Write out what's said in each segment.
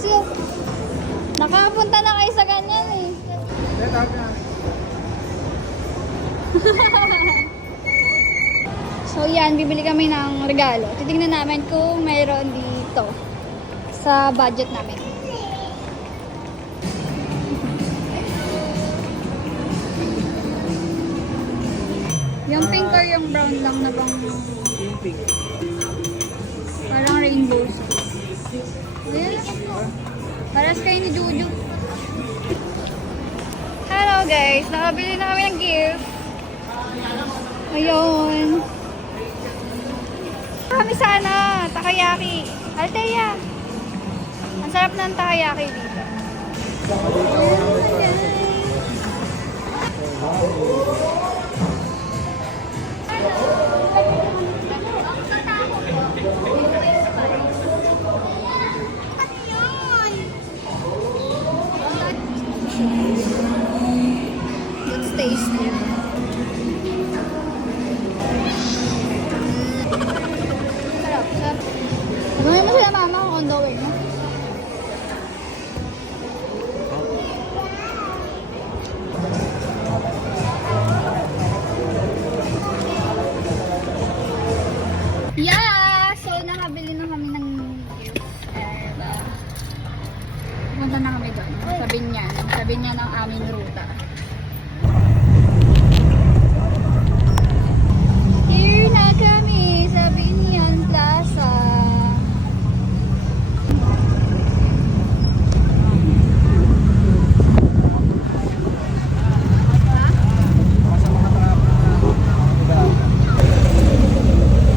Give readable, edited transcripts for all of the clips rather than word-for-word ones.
Kasi nakapunta na kayo sa ganyan eh. So yan, bibili kami ng regalo. Titignan namin kung mayroon dito sa budget namin. Yung pink or yung brown lang na bang Pink. parang rainbow. Ayan. Paras kayo ni Juju. Hello guys, nakabili na kami ng gift. Ayun. Kami sana, takoyaki. Alteya. Ang sarap ng takoyaki dito. It's tasty. Sarap, sarap. Gawin mo sila mama kung on the way, no? Yeah! So, nakabili na kami ng gifts. Pumunta na kami doon. Sa Binyan ng aming ruta. Here na kami sa Binyan Plaza.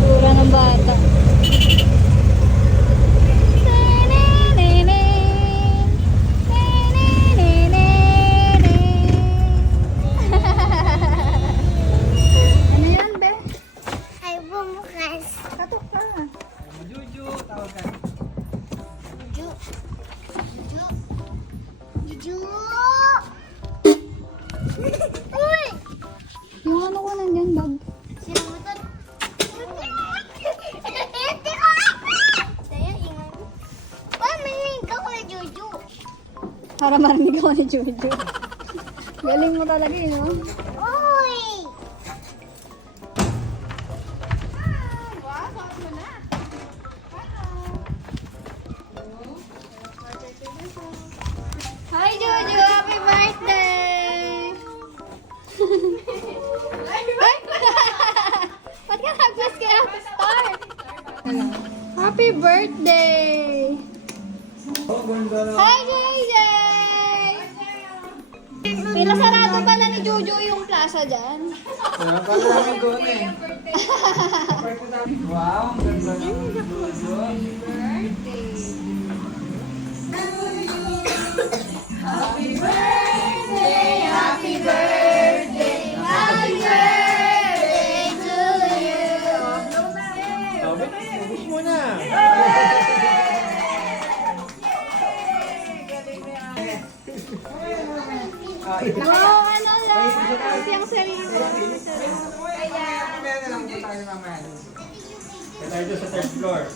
Tura ng bata. Ano yan, be? Ay, bumukas. Katok ka. Juju, tawag ka. Juju. Juju. Juju. Uy! Yung ano ko nandyan, bag. Sinamutan. Hindi ko. Saya, ingat. Oh, mahilig ako na Juju. Para marinig ako ni Juju. Galing mo talaga, no? Uy! Hi, Juju! Happy birthday! Ba't ka nag-bless kay Ate Star? Happy birthday! Oh, ganda na. Hi, JJ! Pila sarado pala ni Juju yung plaza dyan. Kaya pala namin doon eh. Wow, ang ganda na. Juju. Happy birthday! Happy birthday! Happy birthday to you! Sabi, ubus mo na. Wow, ano lang? Siyang sarili. Mamaya na lang po tayo mamaya. Kaya tayo doon sa third floor.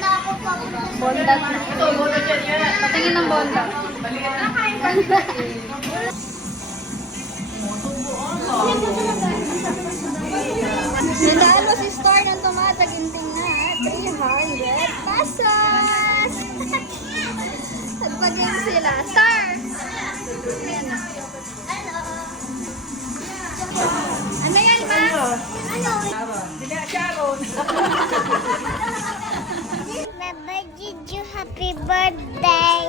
Nako pa. Bondat na. Patingin ng bondat. Nandaan si Star ng tumataginting na 300 pesos! Nagpag-game sila. Star! Ayan na. Ano yan, ma? Ano? Sharon. Baba, Juju, happy birthday.